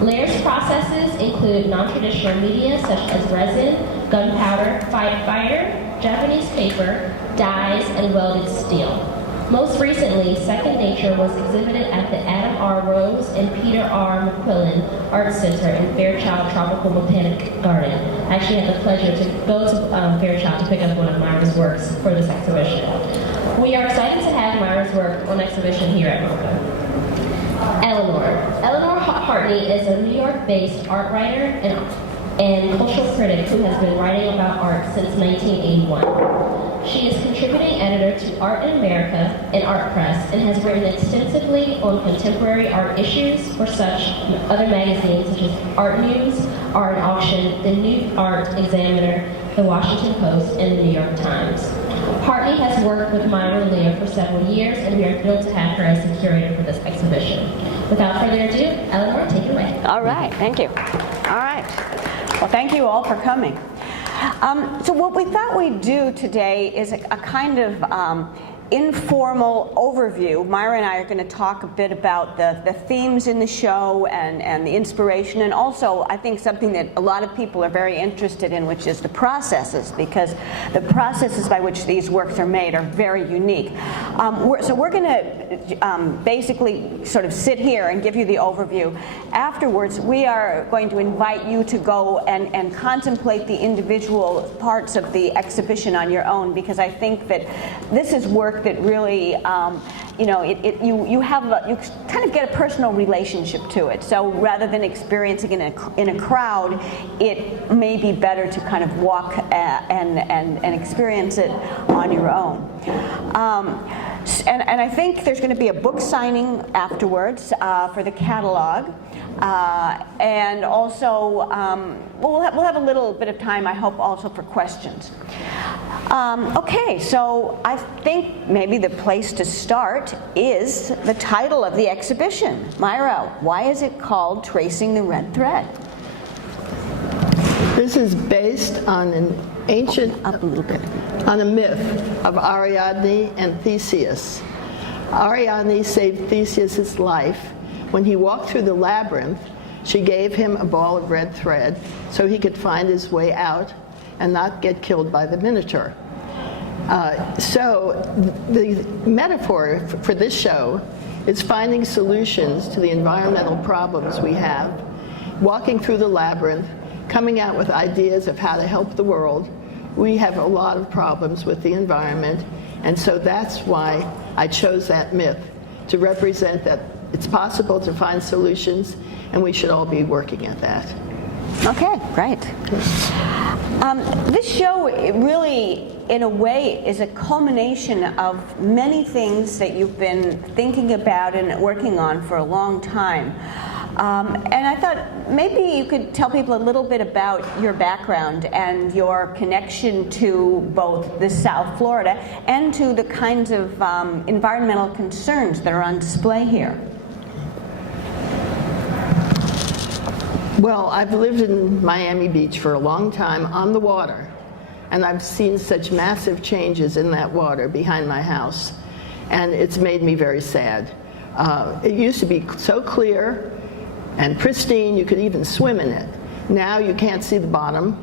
Lehr's processes include non-traditional media such as resin, gunpowder, fire, Japanese paper, dyes, and welded steel. Most recently, Second Nature was exhibited at the Adam R. Rose and Peter R. McQuillan Art Center in Fairchild Tropical Botanic Garden. I actually had the pleasure to go to Fairchild to pick up one of Myra's works for this exhibition. We are excited to have Myra's work on exhibition here at MoCA. Eleanor Heartney is a New York-based art writer and cultural critic who has been writing about art since 1981. She is contributing editor to Art in America and Art Press and has written extensively on contemporary art issues for such other magazines such as Art News, Art and Auction, the New Art Examiner, the Washington Post, and the New York Times. Heartney has worked with Mira Lehr for several years, and we are thrilled to have her as the curator for this exhibition. Without further ado, Eleanor, take it away. All right, thank you. All right. Well, thank you all for coming. So what we thought we'd do today is a kind of informal overview. Myra and I are going to talk a bit about the themes in the show and the inspiration, and also I think something that a lot of people are very interested in, which is the processes, because the processes by which these works are made are very unique. So we're going to basically sort of sit here and give you the overview. Afterwards, we are going to invite you to go and contemplate the individual parts of the exhibition on your own, because I think that this is work that really, you kind of get a personal relationship to it. So rather than experiencing it in a crowd, it may be better to kind of walk and experience it on your own. And I think there's going to be a book signing afterwards for the catalog. And also, we'll have a little bit of time, I hope, also for questions. Okay, so I think maybe the place to start is the title of the exhibition. Myra, why is it called Tracing the Red Thread? This is based on an ancient, on a myth of Ariadne and Theseus. Ariadne saved Theseus' life. When he walked through the labyrinth, she gave him a ball of red thread so he could find his way out and not get killed by the Minotaur. So the metaphor for this show is finding solutions to the environmental problems we have, walking through the labyrinth, coming out with ideas of how to help the world. We have a lot of problems with the environment, and so that's why I chose that myth, to represent that it's possible to find solutions, and we should all be working at that. Okay, great. This show really, in a way, is a culmination of many things that you've been thinking about and working on for a long time. And I thought maybe you could tell people a little bit about your background and your connection to both the South Florida and to the kinds of environmental concerns that are on display here. Well, I've lived in Miami Beach for a long time on the water, and I've seen such massive changes in that water behind my house, and it's made me very sad. It used to be so clear and pristine, you could even swim in it. Now you can't see the bottom.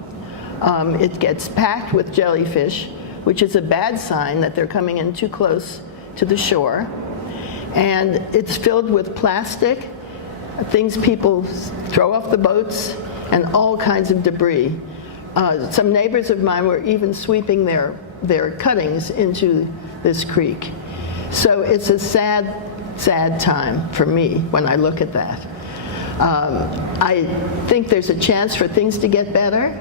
It gets packed with jellyfish, which is a bad sign that they're coming in too close to the shore. And it's filled with plastic, things people throw off the boats, and all kinds of debris. Some neighbors of mine were even sweeping their cuttings into this creek. So it's a sad, sad time for me when I look at that. I think there's a chance for things to get better.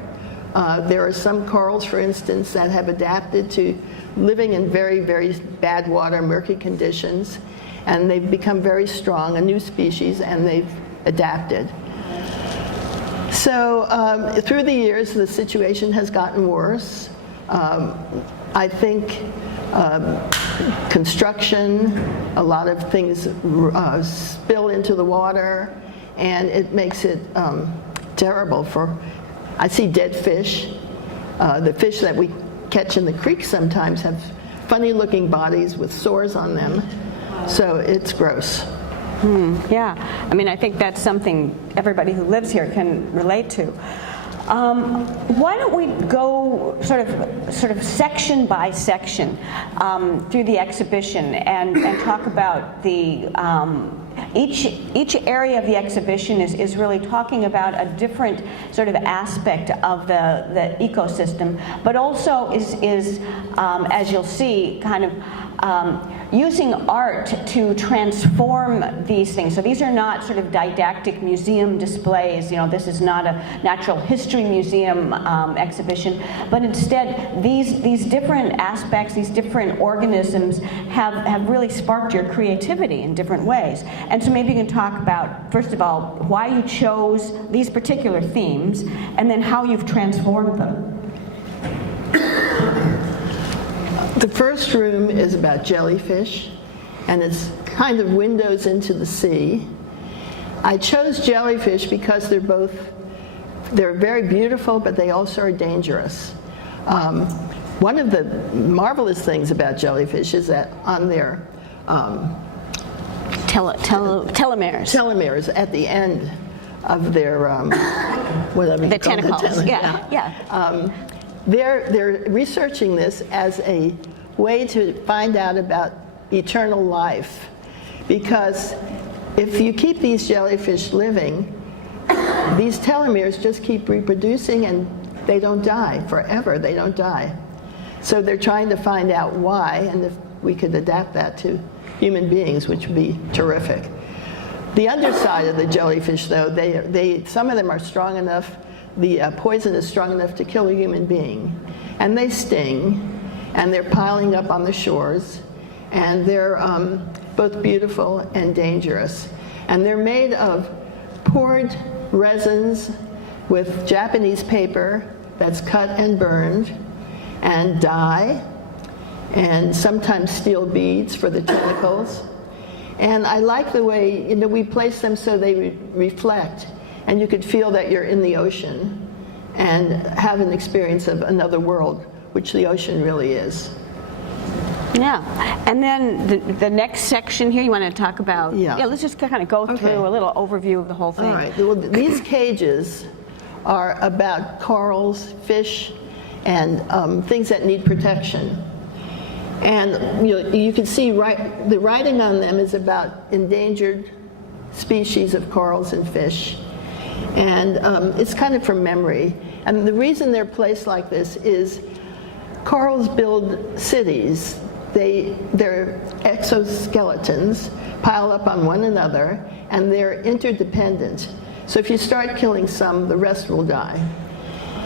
There are some corals, for instance, that have adapted to living in very, very bad water, murky conditions, and they've become very strong, a new species, and they've adapted. So through the years, the situation has gotten worse. I think construction, a lot of things spill into the water, and it makes it terrible I see dead fish. The fish that we catch in the creek sometimes have funny looking bodies with sores on them. So it's gross. Yeah, I mean, I think that's something everybody who lives here can relate to. Why don't we go sort of section by section through the exhibition and talk about the each area of the exhibition is really talking about a different sort of aspect of the ecosystem, but also is as you'll see, kind of using art to transform these things. So these are not sort of didactic museum displays. You know, this is not a natural history museum exhibition, but instead these different aspects, these different organisms have really sparked your creativity in different ways. And so maybe you can talk about, first of all, why you chose these particular themes, and then how you've transformed them. The first room is about jellyfish, and it's kind of windows into the sea. I chose jellyfish because they're very beautiful, but they also are dangerous. One of the marvelous things about jellyfish is that on their telomeres at the end of their whatever the tentacles. They're researching this as a way to find out about eternal life, because if you keep these jellyfish living, these telomeres just keep reproducing and they don't die forever. They don't die. So they're trying to find out why, and if we could adapt that to human beings, which would be terrific. The underside of the jellyfish, though, some of them are strong enough, the poison is strong enough to kill a human being. And they sting, and they're piling up on the shores, and they're both beautiful and dangerous. And they're made of poured resins with Japanese paper that's cut and burned, and dye, and sometimes steel beads for the tentacles. And I like the way, we place them so they reflect, and you could feel that you're in the ocean and have an experience of another world, which the ocean really is. Yeah, and then the next section here, you want to talk about? Yeah, let's just kind of go through a little overview of the whole thing. All right. Well, these cages are about corals, fish, and things that need protection. And you can see the writing on them is about endangered species of corals and fish. And it's kind of from memory. And the reason they're placed like this is corals build cities. Their exoskeletons pile up on one another, and they're interdependent. So if you start killing some, the rest will die.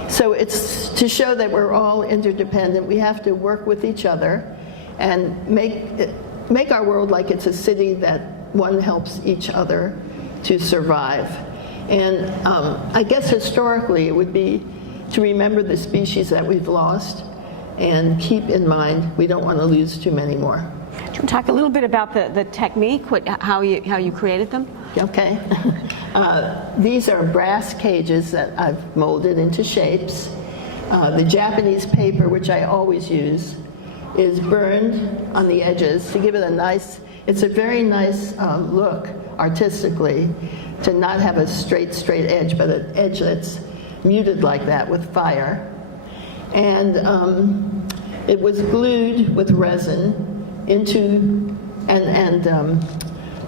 So it's to show that we're all interdependent. We have to work with each other and make our world like it's a city that one helps each other to survive. And I guess historically it would be to remember the species that we've lost and keep in mind we don't want to lose too many more. Do you want to talk a little bit about the technique, how you created them? Okay. These are brass cages that I've molded into shapes. The Japanese paper, which I always use, is burned on the edges to give it it's a very nice look artistically, to not have a straight edge, but an edge that's muted like that with fire. And it was glued with resin into and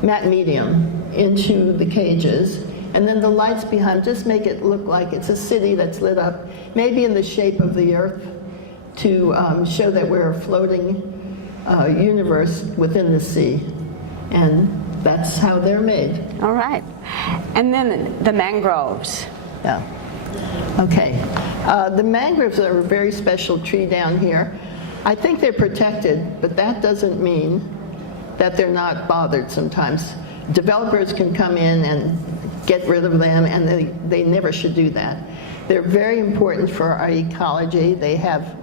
matte medium into the cages, and then the lights behind just make it look like it's a city that's lit up, maybe in the shape of the earth, to show that we're a floating universe within the sea. And that's how they're made. All right. And then the mangroves. Yeah. Okay. The mangroves are a very special tree down here. I think they're protected, but that doesn't mean that they're not bothered sometimes. Developers can come in and get rid of them, and they never should do that. They're very important for our ecology. They have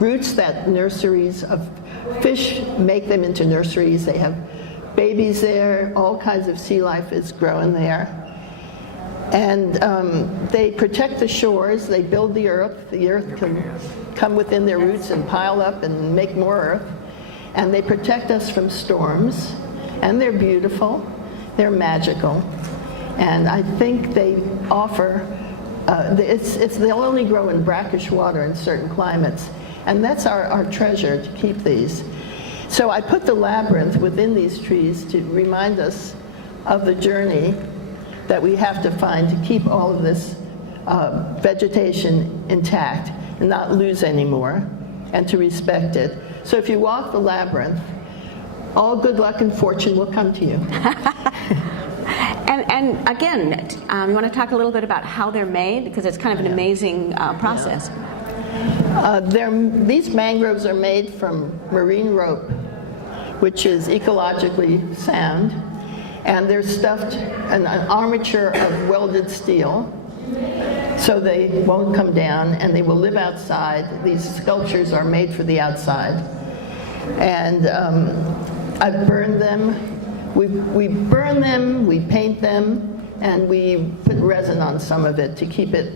roots that nurseries of fish make them into nurseries. They have babies there. All kinds of sea life is growing there. And they protect the shores. They build the earth. The earth can come within their roots and pile up and make more earth. And they protect us from storms. And they're beautiful. They're magical. And I think they offer, they'll only grow in brackish water in certain climates. And that's our treasure, to keep these. So I put the labyrinth within these trees to remind us of the journey that we have to find to keep all of this vegetation intact and not lose any more, and to respect it. So if you walk the labyrinth, all good luck and fortune will come to you. And again, you want to talk a little bit about how they're made, because it's kind of an amazing process. These mangroves are made from marine rope, which is ecologically sound, and they're stuffed in an armature of welded steel, so they won't come down, and they will live outside. These sculptures are made for the outside. And I've burned them. We burn them, we paint them, and we put resin on some of it to keep it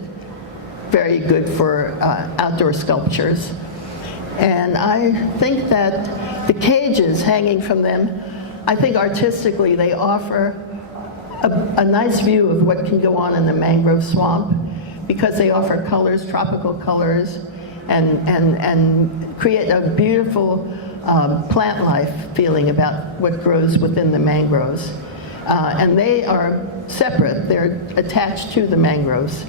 very good for outdoor sculptures. And I think that the cages hanging from them, I think artistically they offer a nice view of what can go on in the mangrove swamp, because they offer colors, tropical colors, and create a beautiful plant life feeling about what grows within the mangroves. And they are separate. They're attached to the mangroves.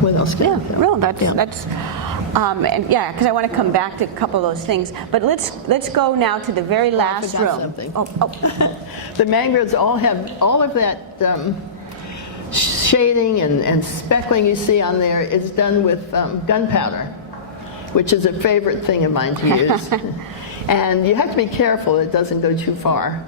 What else? That's and yeah, because I want to come back to a couple of those things. But let's go now to the very last room. Something. Oh. The mangroves all have all of that shading and speckling you see on there is done with gunpowder, which is a favorite thing of mine to use. And you have to be careful it doesn't go too far,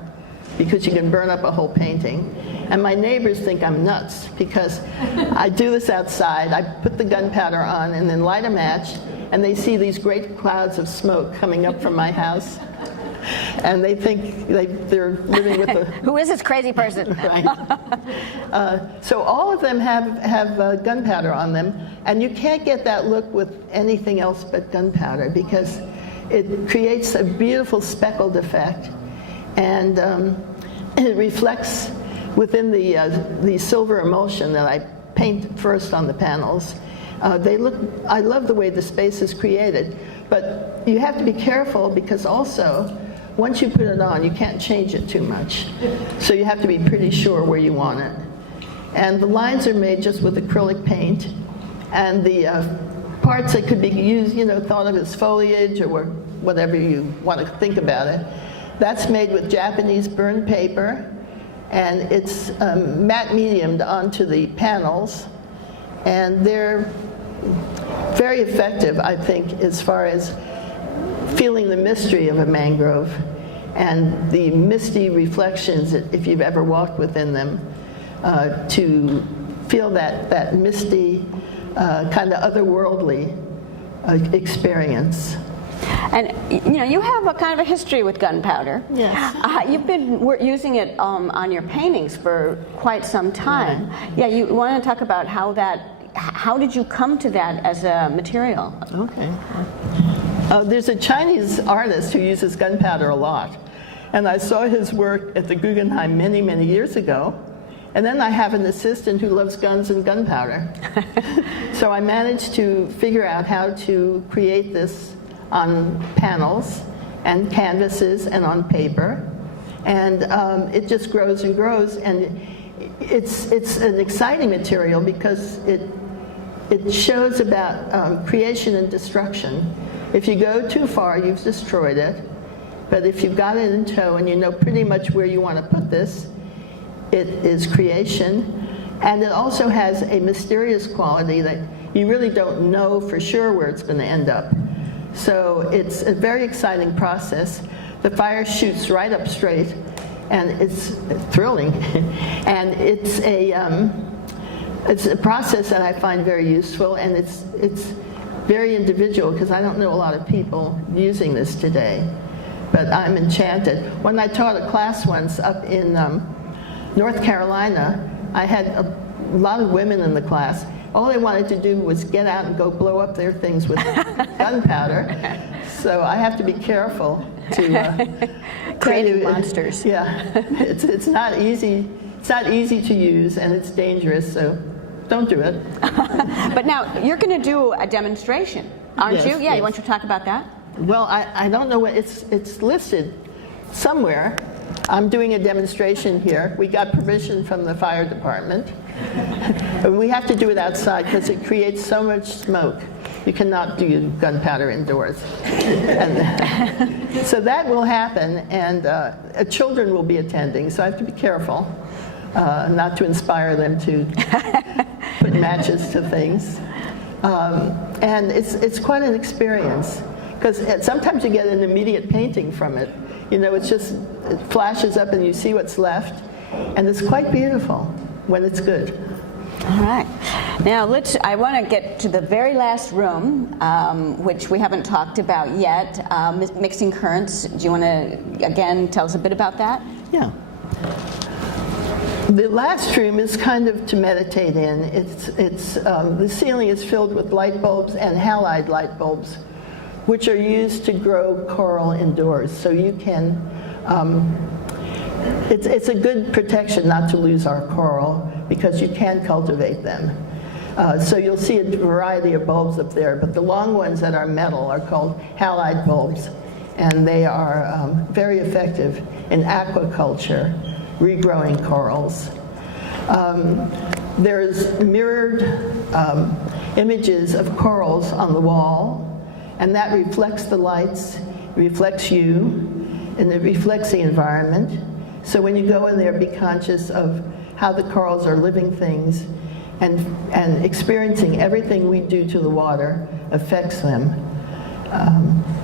because you can burn up a whole painting. And my neighbors think I'm nuts, because I do this outside. I put the gunpowder on and then light a match, and they see these great clouds of smoke coming up from my house. And they think they're living with a... Who is this crazy person? Right. So all of them have gunpowder on them, and you can't get that look with anything else but gunpowder, because it creates a beautiful speckled effect, and it reflects within the silver emulsion that I paint first on the panels. I love the way the space is created, but you have to be careful, because also once you put it on, you can't change it too much. So you have to be pretty sure where you want it. And the lines are made just with acrylic paint, and the parts that could be used, thought of as foliage or whatever you want to think about it, that's made with Japanese burned paper, and it's matte mediumed onto the panels, and they're very effective, I think, as far as feeling the mystery of a mangrove and the misty reflections, if you've ever walked within them, to feel that misty, kind of otherworldly experience. And you have a kind of a history with gunpowder. Yes. You've been using it on your paintings for quite some time. Right. Yeah, you want to talk about how did you come to that as a material? Okay. There's a Chinese artist who uses gunpowder a lot, and I saw his work at the Guggenheim many, many years ago. And then I have an assistant who loves guns and gunpowder. So I managed to figure out how to create this on panels and canvases and on paper. And it just grows and grows. And it's an exciting material, because it shows about creation and destruction. If you go too far, you've destroyed it. But if you've got it in tow and you know pretty much where you want to put this, it is creation. And it also has a mysterious quality that you really don't know for sure where it's going to end up. So it's a very exciting process. The fire shoots right up straight, and it's thrilling. And it's a process that I find very useful, and it's very individual, because I don't know a lot of people using this today. But I'm enchanted. When I taught a class once up in North Carolina, I had a lot of women in the class, all they wanted to do was get out and go blow up their things with gunpowder. So I have to be careful to creating monsters. Yeah, it's not easy. It's not easy to use, and it's dangerous. So don't do it. But now you're going to do a demonstration, aren't Yes, you? Yeah. yes. You want to talk about that? Well, I don't know what it's listed somewhere. I'm doing a demonstration here. We got permission from the fire department. And we have to do it outside because it creates so much smoke. You cannot do gunpowder indoors. And so that will happen, and children will be attending, so I have to be careful not to inspire them to put matches to things. And it's quite an experience, because sometimes you get an immediate painting from it. You know, it flashes up and you see what's left, and it's quite beautiful when it's good. All right. Now I want to get to the very last room, which we haven't talked about yet, mixing currents. Do you want to, again, tell us a bit about that? Yeah. The last room is kind of to meditate in. The ceiling is filled with light bulbs and halide light bulbs, which are used to grow coral indoors. So you can, it's a good protection not to lose our coral, because you can cultivate them. So you'll see a variety of bulbs up there, but the long ones that are metal are called halide bulbs, and they are very effective in aquaculture, regrowing corals. There's mirrored images of corals on the wall, and that reflects the lights, reflects you, and it reflects the environment. So when you go in there, be conscious of how the corals are living things, and experiencing everything we do to the water affects them.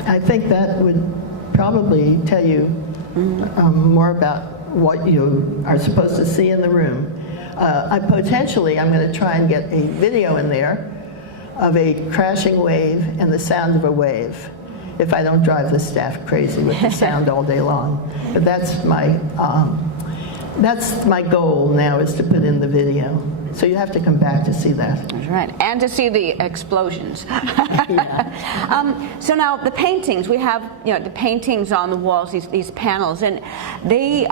I think that would probably tell you more about what you are supposed to see in the room. I'm going to try and get a video in there of a crashing wave and the sound of a wave, if I don't drive the staff crazy with the sound all day long. But that's my goal now, is to put in the video. So you have to come back to see that. That's right, and to see the explosions. Yeah. So now the paintings, we have the paintings on the walls, these panels, and they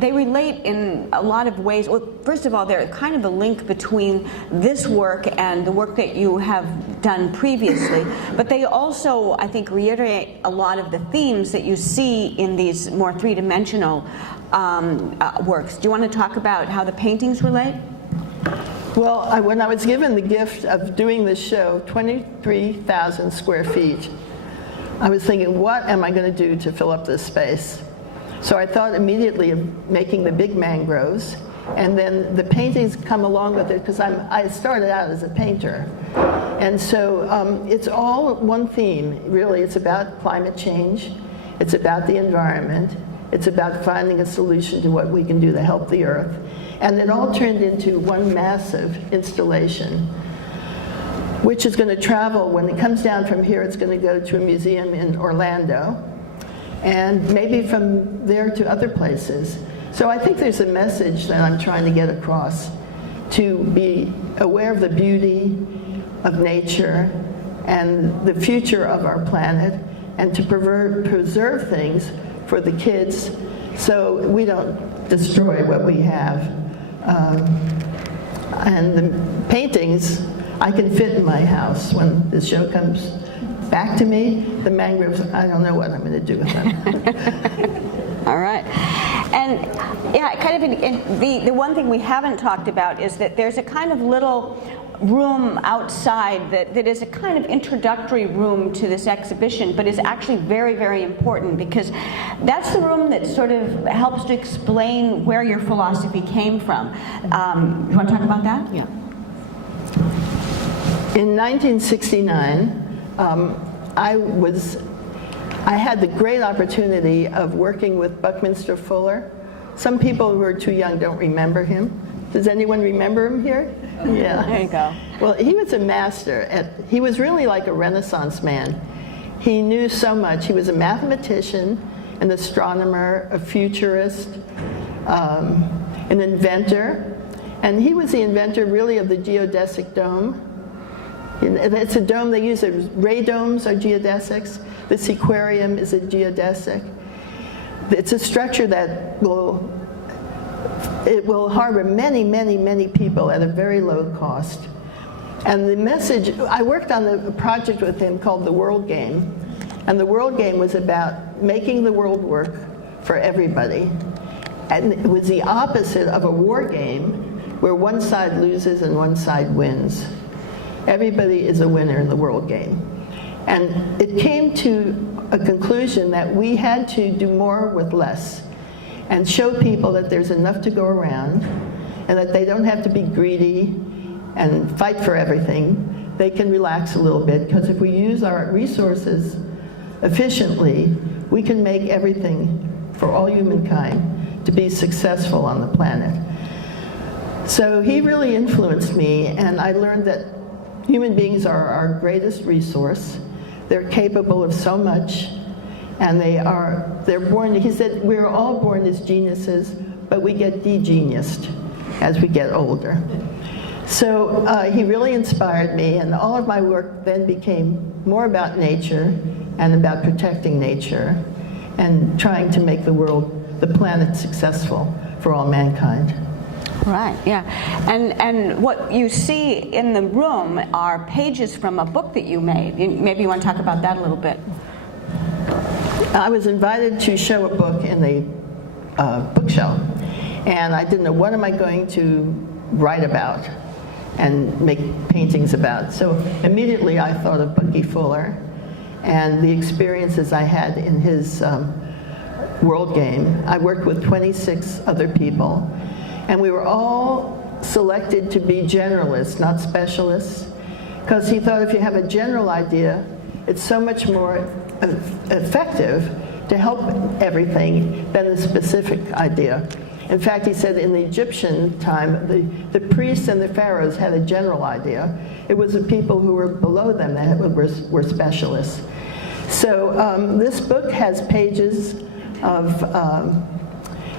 relate in a lot of ways. Well, first of all, they're kind of a link between this work and the work that you have done previously, but they also, I think, reiterate a lot of the themes that you see in these more three-dimensional works. Do you want to talk about how the paintings relate? Well, when I was given the gift of doing this show, 23,000 square feet, I was thinking, what am I going to do to fill up this space? So I thought immediately of making the big mangroves, and then the paintings come along with it, because I started out as a painter. And so it's all one theme, really. It's about climate change, it's about the environment, it's about finding a solution to what we can do to help the earth. And it all turned into one massive installation, which is going to travel. When it comes down from here, it's going to go to a museum in Orlando, and maybe from there to other places. So I think there's a message that I'm trying to get across, to be aware of the beauty of nature and the future of our planet, and to preserve things for the kids so we don't destroy what we have. And the paintings I can fit in my house. When the show comes back to me, the mangroves, I don't know what I'm going to do with them. All right. And yeah, kind of the one thing we haven't talked about is that there's a kind of little room outside that is a kind of introductory room to this exhibition, but is actually very, very important, because that's the room that sort of helps to explain where your philosophy came from. You want to talk about that? Yeah. In 1969, I had the great opportunity of working with Buckminster Fuller. Some people who are too young don't remember him. Does anyone remember him here? Yeah. There you go. Well, he was a master. He was really like a Renaissance man. He knew so much. He was a mathematician, an astronomer, a futurist, an inventor, And he was the inventor, really, of the geodesic dome. It's a dome they use. Ray domes are geodesics. This aquarium is a geodesic. It's a structure that will harbor many, many, many people at a very low cost. And the message, I worked on a project with him called The World Game. And the World Game was about making the world work for everybody. And it was the opposite of a war game where one side loses and one side wins. Everybody is a winner in the world game. And it came to a conclusion that we had to do more with less and show people that there's enough to go around and that they don't have to be greedy and fight for everything. They can relax a little bit, because if we use our resources efficiently, we can make everything for all humankind to be successful on the planet. So he really influenced me, and I learned that human beings are our greatest resource. They're capable of so much, and they're born, he said, we're all born as geniuses, but we get de-geniused as we get older. So he really inspired me, and all of my work then became more about nature and about protecting nature and trying to make the planet successful for all mankind. Right, yeah. And what you see in the room are pages from a book that you made. Maybe you want to talk about that a little bit. I was invited to show a book in the bookshelf, and I didn't know what am I going to write about and make paintings about. So immediately I thought of Bucky Fuller and the experiences I had in his World Game. I worked with 26 other people, and we were all selected to be generalists, not specialists, because he thought if you have a general idea, it's so much more effective to help everything than the specific idea. In fact, he said in the Egyptian time, the priests and the pharaohs had a general idea. It was the people who were below them that were specialists. So this book has pages of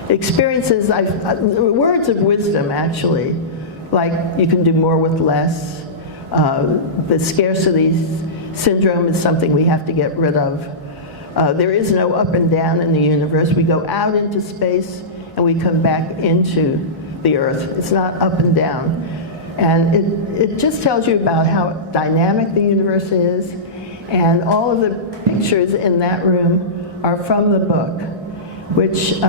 experiences, words of wisdom, actually, like you can do more with less. The scarcity syndrome is something we have to get rid of. There is no up and down in the universe. We go out into space and we come back into the Earth. It's not up and down. And it just tells you about how dynamic the universe is. And all of the pictures in that room are from the book, which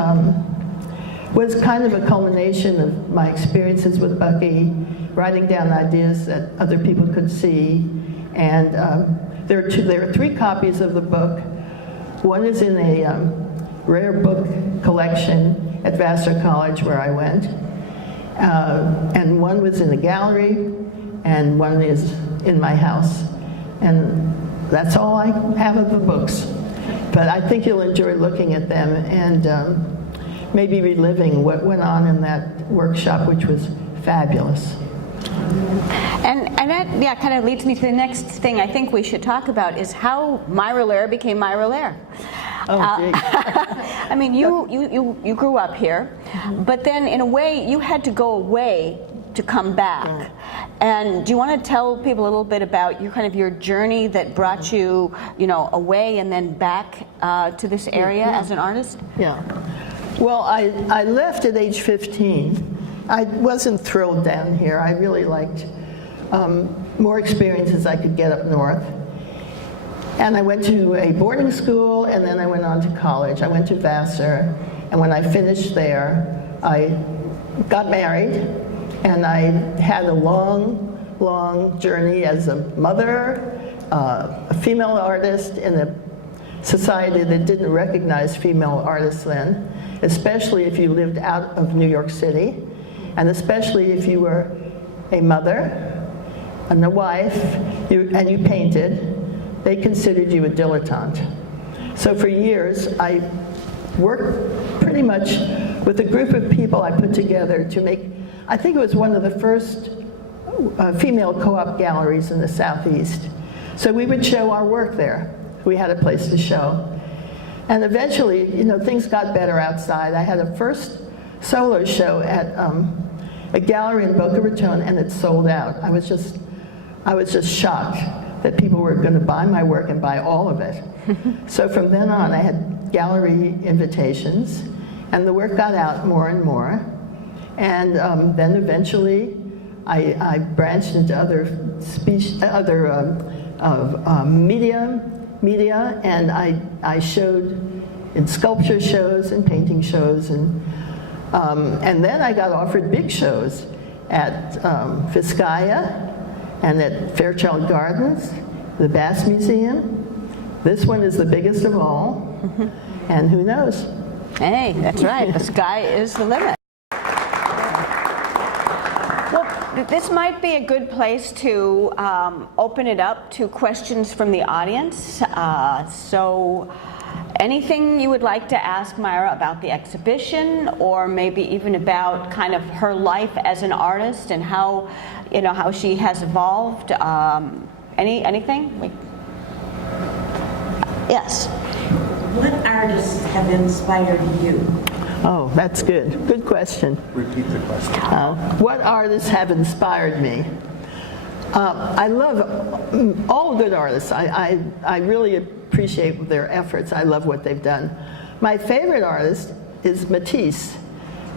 was kind of a culmination of my experiences with Bucky, writing down ideas that other people could see. And there are 3 copies of the book. One is in a rare book collection at Vassar College, where I went. And one was in a gallery, and one is in my house. And that's all I have of the books. But I think you'll enjoy looking at them and maybe reliving what went on in that workshop, which was fabulous. And that kind of leads me to the next thing I think we should talk about is how Mira Lehr became Mira Lehr. Oh, gee. I mean, you grew up here, but then in a way you had to go away to come back. And do you want to tell people a little bit about your journey that brought you, away and then back to this area as an artist? Yeah. Well, I left at age 15. I wasn't thrilled down here. I really liked more experiences I could get up north. And I went to a boarding school, and then I went on to college. I went to Vassar, and when I finished there, I got married, and I had a long, long journey as a mother, a female artist in a society that didn't recognize female artists then, especially if you lived out of New York City, and especially if you were a mother and a wife, and you painted. They considered you a dilettante. So for years, I worked pretty much with a group of people I put together to make, I think it was one of the first female co-op galleries in the Southeast. So we would show our work there. We had a place to show. And eventually, things got better outside. I had a first solo show at a gallery in Boca Raton, and it sold out. I was just shocked that people were going to buy my work and buy all of it. So from then on, I had gallery invitations, and the work got out more and more. And then eventually, I branched into other media, and I showed in sculpture shows and painting shows, and then I got offered big shows at Vizcaya and at Fairchild Gardens, the Bass Museum. This one is the biggest of all, and who knows? Hey, that's right. The sky is the limit. Well, this might be a good place to open it up to questions from the audience. So anything you would like to ask Myra about the exhibition, or maybe even about kind of her life as an artist and how, how she has evolved? Anything? Yes. What artists have inspired you? Oh, that's good. Good question. Repeat the question. What artists have inspired me? I love all good artists. I really appreciate their efforts. I love what they've done. My favorite artist is Matisse.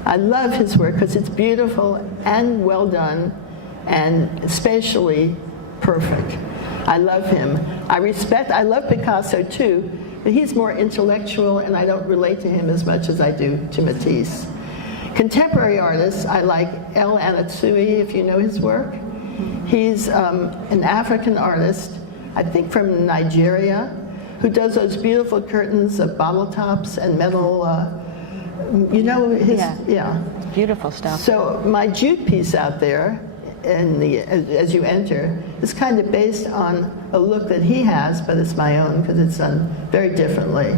I love his work because it's beautiful and well done and especially perfect. I love him. I love Picasso too, but he's more intellectual and I don't relate to him as much as I do to Matisse. Contemporary artists, I like El Anatsui, if you know his work. He's an African artist, I think from Nigeria, who does those beautiful curtains of bottle tops and metal, Yeah. Beautiful stuff. So my jute piece out there, as you enter, is kind of based on a look that he has, but it's my own because it's done very differently.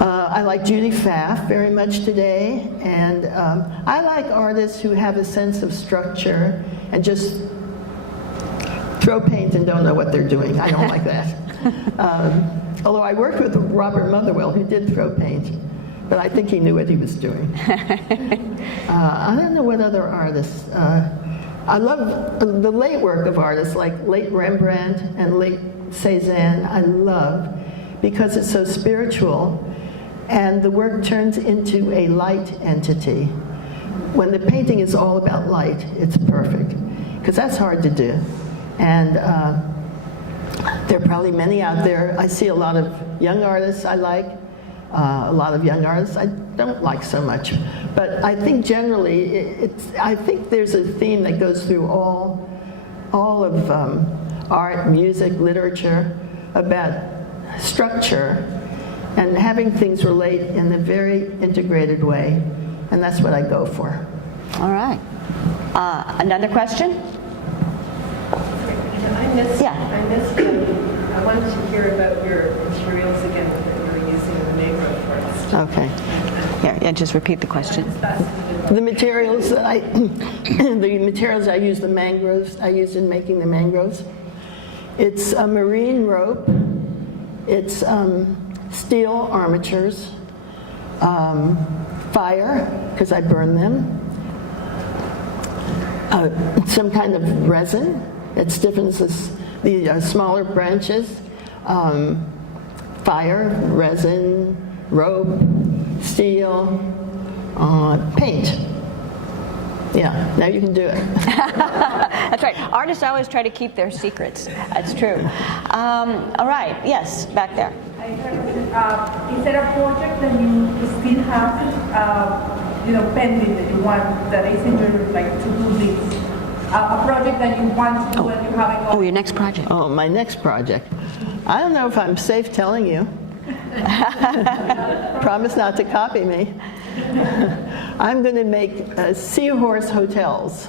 I like Judy Pfaff very much today, and I like artists who have a sense of structure and just throw paint and don't know what they're doing. I don't like that. Although I worked with Robert Motherwell, who did throw paint, but I think he knew what he was doing. I don't know what other artists. I love the late work of artists like late Rembrandt and late Cézanne. I love because it's so spiritual, and the work turns into a light entity. When the painting is all about light, it's perfect, because that's hard to do. And there are probably many out there. I see a lot of young artists I like, a lot of young artists I don't like so much. But I think generally, I think there's a theme that goes through all of art, music, literature, about structure and having things relate in a very integrated way. And that's what I go for. All right. Another question? I missed you. I wanted to hear about your materials again that you were using in the mangrove forest. Okay. Yeah, just repeat the question. The materials that I use, the mangroves, I used in making the mangroves. It's a marine rope. It's steel armatures, fire, because I burn them, some kind of resin that stiffens the smaller branches, fire, resin, rope, steel, paint. Yeah, now you can do it. That's right. Artists always try to keep their secrets. That's true. All right. Yes, back there. Is there a project that you still have, pending that you want, that is in your to-do list? A project that you want to do and you haven't got? Oh, your next project. Oh, my next project. I don't know if I'm safe telling you. Promise not to copy me. I'm going to make seahorse hotels.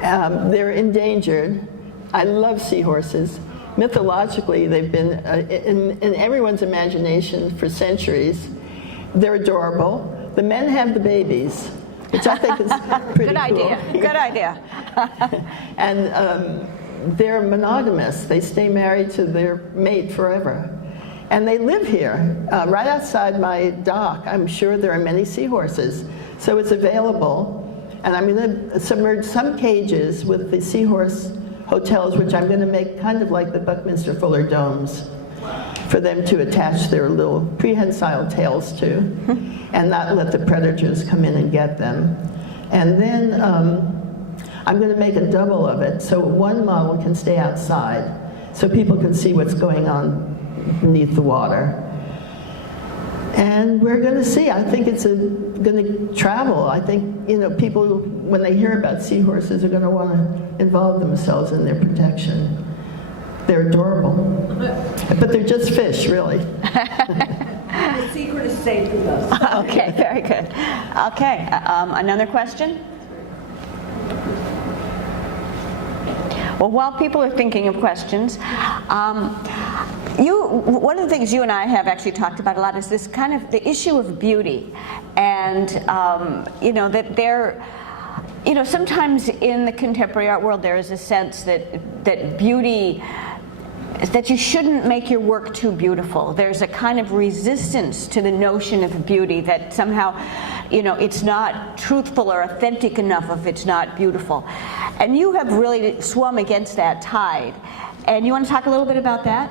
They're endangered. I love seahorses. Mythologically, they've been in everyone's imagination for centuries. They're adorable. The men have the babies, which I think is pretty cool. Good idea. And they're monogamous. They stay married to their mate forever. And they live here, right outside my dock. I'm sure there are many seahorses. So it's available And I'm going to submerge some cages with the seahorse hotels, which I'm going to make kind of like the Buckminster Fuller domes, for them to attach their little prehensile tails to, and not let the predators come in and get them. And then I'm going to make a double of it, so one model can stay outside, so people can see what's going on beneath the water. And we're going to see. I think it's going to travel. I think, you know, people, when they hear about seahorses, are going to want to involve themselves in their protection. They're adorable. But they're just fish, really. The secret is safe with us. Okay, very good. Okay, another question? Well, while people are thinking of questions, one of the things you and I have actually talked about a lot is this kind of the issue of beauty, and you know, that there, you know, sometimes in the contemporary art world there is a sense that beauty, that you shouldn't make your work too beautiful. There's a kind of resistance to the notion of beauty, that somehow, you know, it's not truthful or authentic enough if it's not beautiful. And you have really swum against that tide. And you want to talk a little bit about that?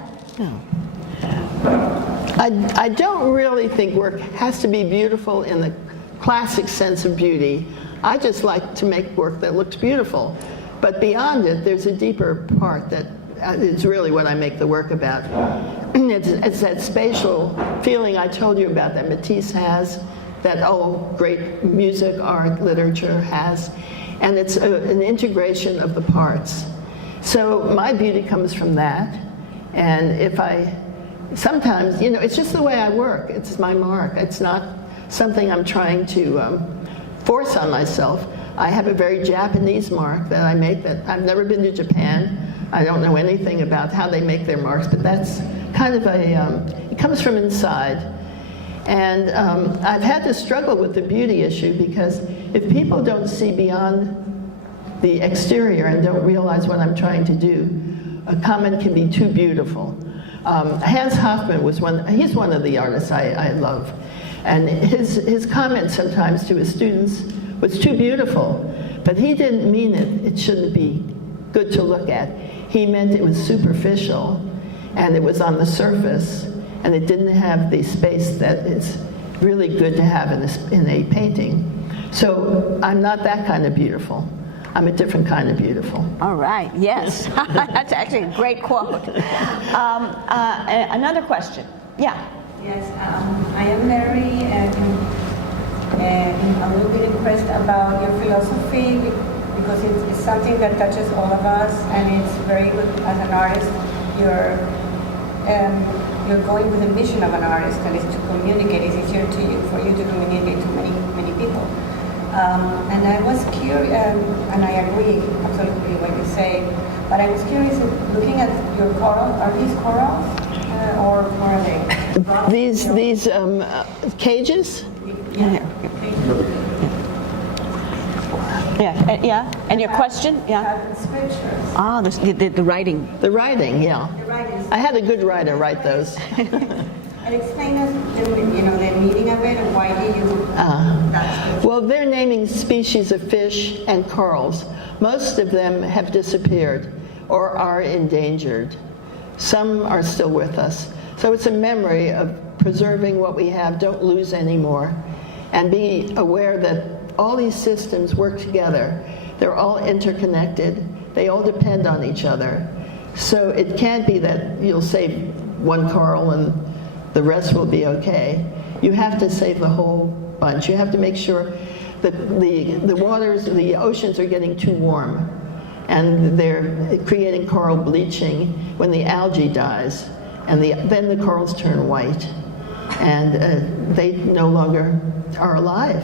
I don't really think work has to be beautiful in the classic sense of beauty. I just like to make work that looks beautiful. But beyond it, there's a deeper part that is really what I make the work about. It's that spatial feeling I told you about that Matisse has, that great music, art, literature has, and it's an integration of the parts. So my beauty comes from that, and sometimes, you know, it's just the way I work. It's my mark. It's not something I'm trying to force on myself. I have a very Japanese mark that I make. That I've never been to Japan. I don't know anything about how they make their marks, but that's kind of it comes from inside. And I've had to struggle with the beauty issue, because if people don't see beyond the exterior and don't realize what I'm trying to do, a comment can be too beautiful. Hans Hofmann he's one of the artists I love. And his comment sometimes to his students was too beautiful, but he didn't mean it shouldn't be good to look at. He meant it was superficial, and it was on the surface, and it didn't have the space that is really good to have in a painting. So I'm not that kind of beautiful. I'm a different kind of beautiful. All right, yes. That's actually a great quote. Another question. Yeah. Yes, I am very a little bit impressed about your philosophy, because it's something that touches all of us, and it's very good as an artist. You're going with the mission of an artist, and it's to communicate. It's easier for you to communicate to many people. And I was curious, and I agree absolutely what you say, but I was curious, looking at your coral, are these corals, or what are they? These cages? Yeah. And your question? Yeah. Scriptures. Ah, the writing. The writing, yeah. The writings. I had a good writer write those. And explain us, the meaning of it, and why do you? Well, they're naming species of fish and corals. Most of them have disappeared or are endangered. Some are still with us. So it's a memory of preserving what we have, don't lose any more, and be aware that all these systems work together. They're all interconnected. They all depend on each other. So it can't be that you'll save one coral and the rest will be okay. You have to save the whole bunch. You have to make sure that the oceans are getting too warm, and they're creating coral bleaching when the algae dies, and then the corals turn white, and they no longer are alive.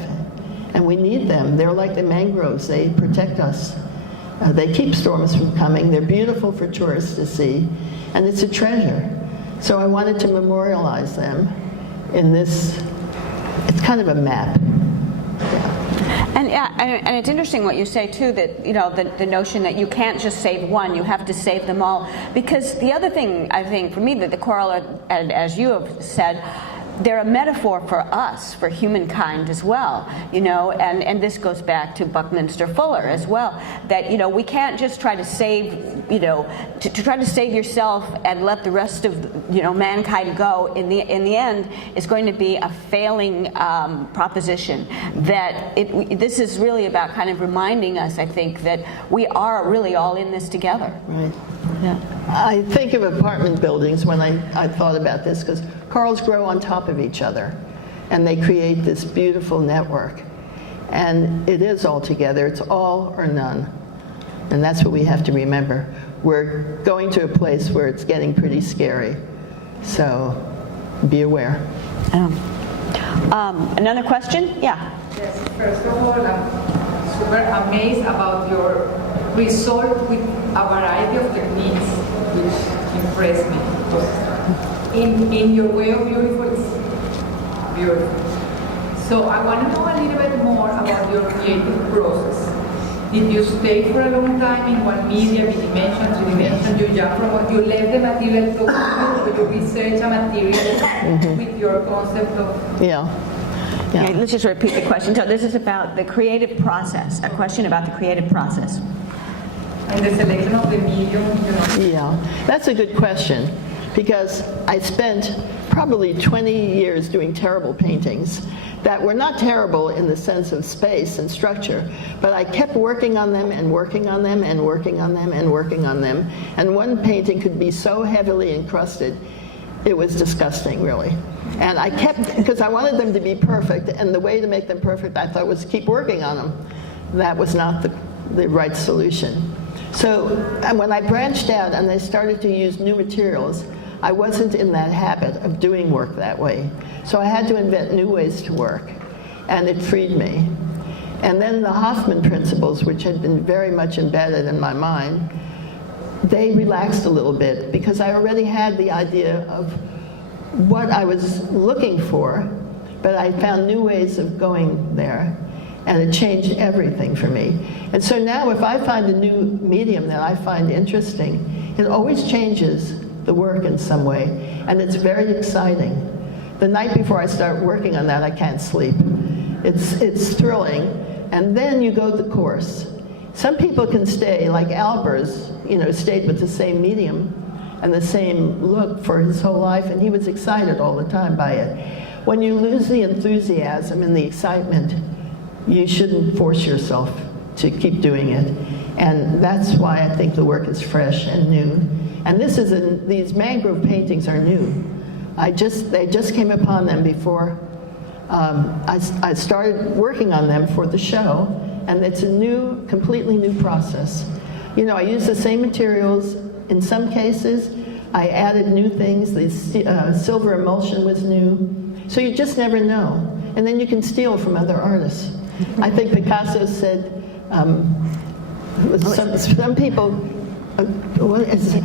And we need them. They're like the mangroves. They protect us. They keep storms from coming. They're beautiful for tourists to see, and it's a treasure. So I wanted to memorialize them in this. It's kind of a map. Yeah. And it's interesting what you say too, that the notion that you can't just save one, you have to save them all. Because the other thing I think for me that the coral, and as you have said, they're a metaphor for us, for humankind as well, you know, and this goes back to Buckminster Fuller as well, that, you know, we can't just try to save, you know, to try to save yourself and let the rest of, you know, mankind go. In the end, it's going to be a failing proposition. That this is really about kind of reminding us, I think, that we are really all in this together. Right. Yeah. I think of apartment buildings when I thought about this, because corals grow on top of each other, and they create this beautiful network. And it is all together. It's all or none. And that's what we have to remember. We're going to a place where it's getting pretty scary. So be aware. Another question? Yeah. Yes, first of all, I'm super amazed about your result with a variety of techniques, which impressed me. In your way of beautiful, it's beautiful. So I want to know a little bit more about your creative process. Did you stay for a long time in one medium, in dimension, 3 dimension? You jump from what you let the material flow to you, or you research a material with your concept of... Yeah. Okay, let's just repeat the question. So this is about the creative process, a question about the creative process. And the selection of the medium, you know. Yeah, that's a good question, because I spent probably 20 years doing terrible paintings that were not terrible in the sense of space and structure, but I kept working on them and working on them and working on them and working on them. And one painting could be so heavily encrusted, it was disgusting, really. And I kept, because I wanted them to be perfect, and the way to make them perfect, I thought, was keep working on them. That was not the right solution. So and when I branched out and I started to use new materials, I wasn't in that habit of doing work that way. So I had to invent new ways to work, and it freed me. And then the Hoffman principles, which had been very much embedded in my mind, they relaxed a little bit, because I already had the idea of what I was looking for, but I found new ways of going there, and it changed everything for me. And so now if I find a new medium that I find interesting, it always changes the work in some way, and it's very exciting. The night before I start working on that, I can't sleep. It's thrilling, and then you go the course. Some people can stay, like Albers, you know, stayed with the same medium and the same look for his whole life, and he was excited all the time by it. When you lose the enthusiasm and the excitement, you shouldn't force yourself to keep doing it. And that's why I think the work is fresh and new. And these mangrove paintings are new. They just came upon them before I started working on them for the show, and it's a completely new process. You know, I use the same materials. In some cases, I added new things. The silver emulsion was new. So you just never know. And then you can steal from other artists. I think Picasso said, some people, what is it?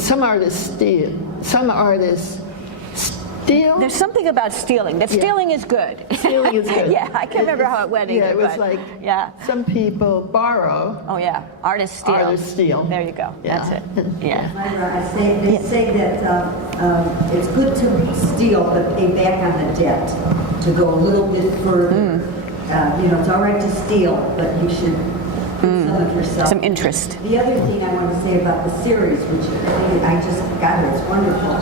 Some artists steal. There's something about stealing. That stealing is good. Stealing is good. Yeah, I can't remember how it went either. Yeah, it was like, some people borrow. Oh yeah, artists steal. Artists steal. There you go. Yeah. That's it. Yeah. Myra, they say that it's good to steal but pay back on the debt, to go a little bit further. You know, it's all right to steal, but you should put some of yourself. Some interest. The other thing I want to say about the series, which I just got it, it's wonderful.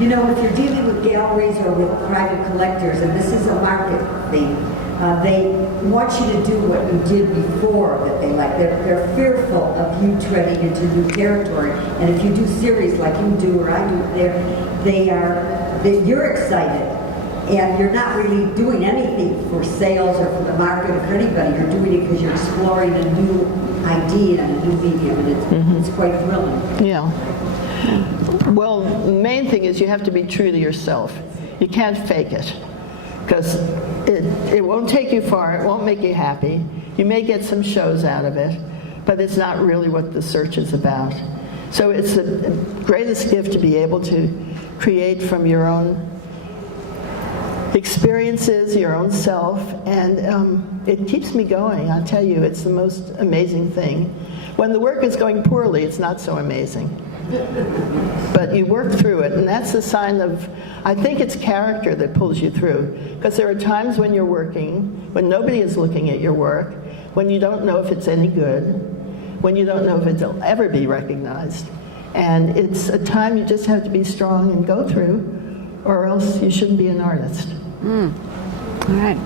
You know, if you're dealing with galleries or with private collectors, and this is a market thing, they want you to do what you did before that they like. They're fearful of you treading into new territory. And if you do series like you do or I do, you're excited. And you're not really doing anything for sales or for the market or for anybody. You're doing it because you're exploring a new idea and a new medium, and it's quite thrilling. Yeah. Well, the main thing is you have to be true to yourself. You can't fake it, because it won't take you far, it won't make you happy. You may get some shows out of it, but it's not really what the search is about. So it's the greatest gift to be able to create from your own experiences, your own self, and it keeps me going. I'll tell you, it's the most amazing thing. When the work is going poorly, it's not so amazing. But you work through it, and that's a sign of, I think it's character that pulls you through. Because there are times when you're working, when nobody is looking at your work, when you don't know if it's any good, when you don't know if it'll ever be recognized. And it's a time you just have to be strong and go through, or else you shouldn't be an artist. All right.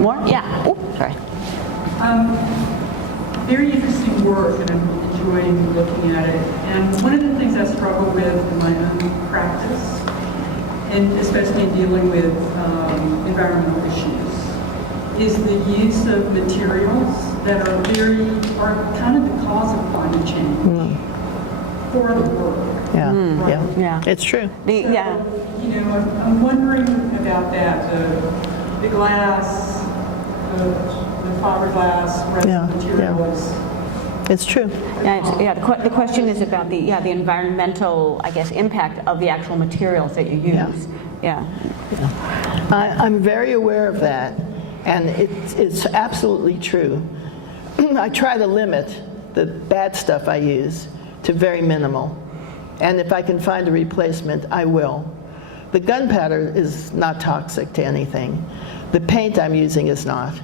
More? Yeah. Oh, sorry. Very interesting work, and I'm enjoying looking at it. And one of the things I struggle with in my own practice, and especially in dealing with environmental issues, is the use of materials that are kind of the cause of climate change for the work. Yeah, Right? Yeah. It's true. Yeah. You know, I'm wondering about that, the glass, the fiberglass, resin materials. It's true. The question is about the environmental, I guess, impact of the actual materials that you use. Yeah. I'm very aware of that, and it's absolutely true. I try to limit the bad stuff I use to very minimal, and if I can find a replacement, I will. The gunpowder is not toxic to anything. The paint I'm using is not.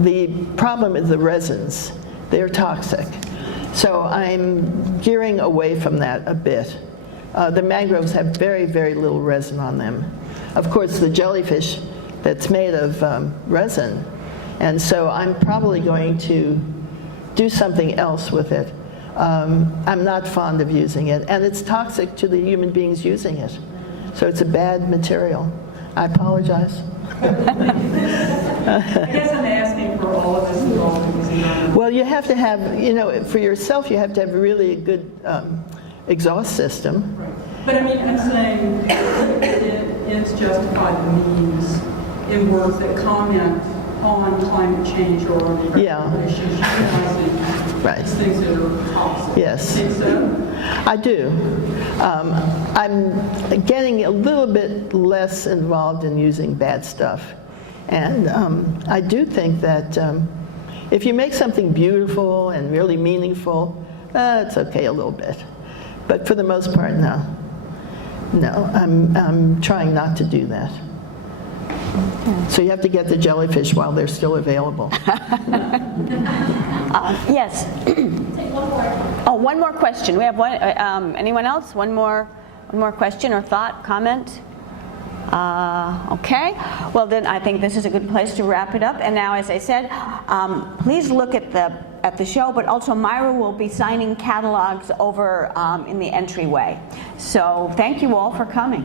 The problem is the resins. They're toxic. So I'm gearing away from that a bit. The mangroves have very, very little resin on them. Of course, the jellyfish that's made of resin. And so I'm probably going to do something else with it. I'm not fond of using it, and it's toxic to the human beings using it. So it's a bad material. I apologize. I guess I'm asking for all of us involved in this environment. Well, you have to have, you know, for yourself, you have to have a really good exhaust system. Right. But I mean, I'm saying it's justified the means in works that comment on climate change or on environmental issues, utilizing these things that are toxic. Yes. You think so? I do. I'm getting a little bit less involved in using bad stuff. And I do think that if you make something beautiful and really meaningful, it's okay a little bit. But for the most part, no. No, I'm trying not to do that. So you have to get the jellyfish while they're still available. Yes. Oh, one more question. We have one. Anyone else? One more question or thought, comment? Okay. Well, then I think this is a good place to wrap it up. And now, as I said, please look at the show, but also Myra will be signing catalogs over in the entryway. So thank you all for coming.